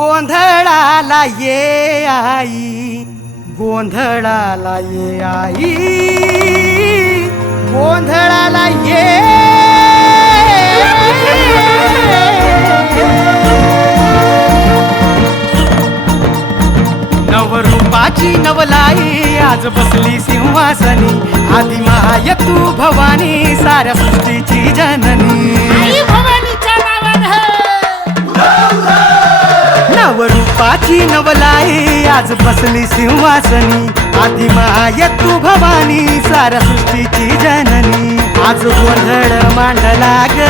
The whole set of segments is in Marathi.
गोंधळाला ये आई, गोंधळाला ये आई, गोंधळाला ये. नवरूपाची नवलाई आज बसली सिंहासनी, आधी माय तू भवानी साऱ्या सृष्टीची जननी. नवरूपाची नवलाई आज बसली सिंहासनी, आधी माय तू भवानी साऱ्या सृष्टीची जननी. आज गोंधळ मांडला ग,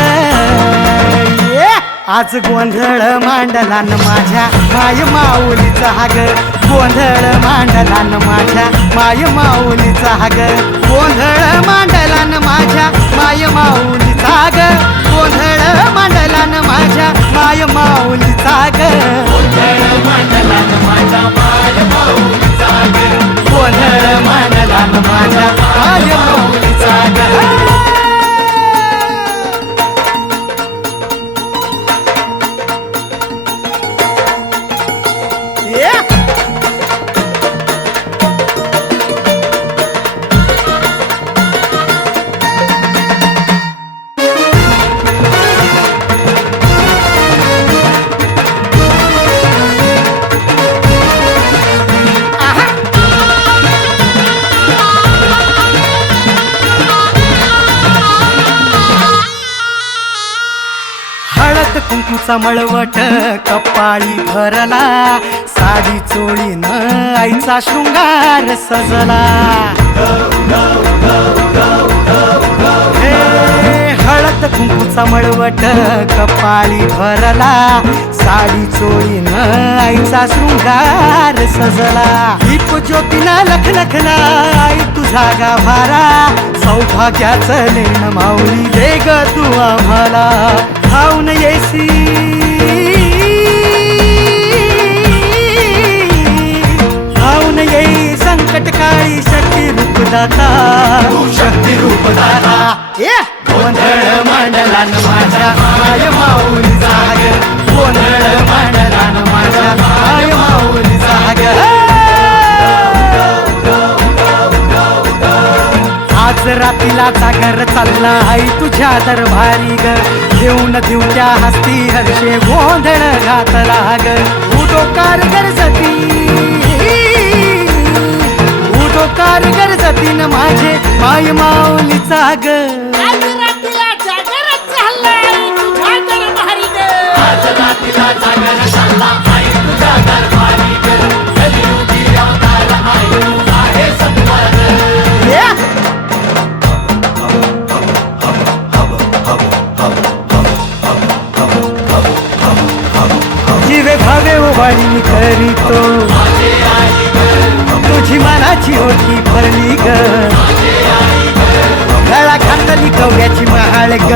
आज गोंधळ मांडला न माझ्या माय माऊलीचा ग, गोंधळ मांडला न माझ्या माय माऊलीचा ग, गोंधळ मांडला न माझ्या माय माऊलीचा ग, गोंधळ मांडला न माझ्या माय माऊलीचा ग, गोंधळ मांडला न माझ्या माय माऊलीचा ग, गोंधळ मांडला न माझ्या माय माऊलीचा ग. कुंकूचा मळवट कपाळी भरला, साडी चोळीन आईचा शृंगार सजला. हळद कुंकूचा मळवट कपाळी भरला, साडी चोळीन आईचा शृंगार सजला. दीप ज्योतीना लखलखला आई तुझा गाभारा, सौभाग्याचं लेण माऊली दे ग तू आम्हाला. धावून येसी धावून येई संकट काळी शक्ती रूपदाता, शक्ती रूपदाता. गोंधळ मांडला न माझ्या माय माऊलीचा ग, गोंधळ मांडला न माझ्या माय माऊलीचा ग. आज रात्रीला जागर चालला आई तुझ्या दरबारी ग, देऊन देऊ त्या हस्ती हर्षे गोंधळ घातला ग. उडो कारगर सती, उडो कारगर सतीन माझे माय माऊलीचा ग. आज रात्रीला जागर चालला आई तुझ्या दरबारी ग, आज रात्रीला जागर चालला आई तुझ्या दरबारी ग. कलियुगी अवतार आई तू आहे सत्वर. जीवे भावे ओवाळी करीतो, तुझी मनाची ओटी भरली ग, गळा घातली कव्याची महाळ ग.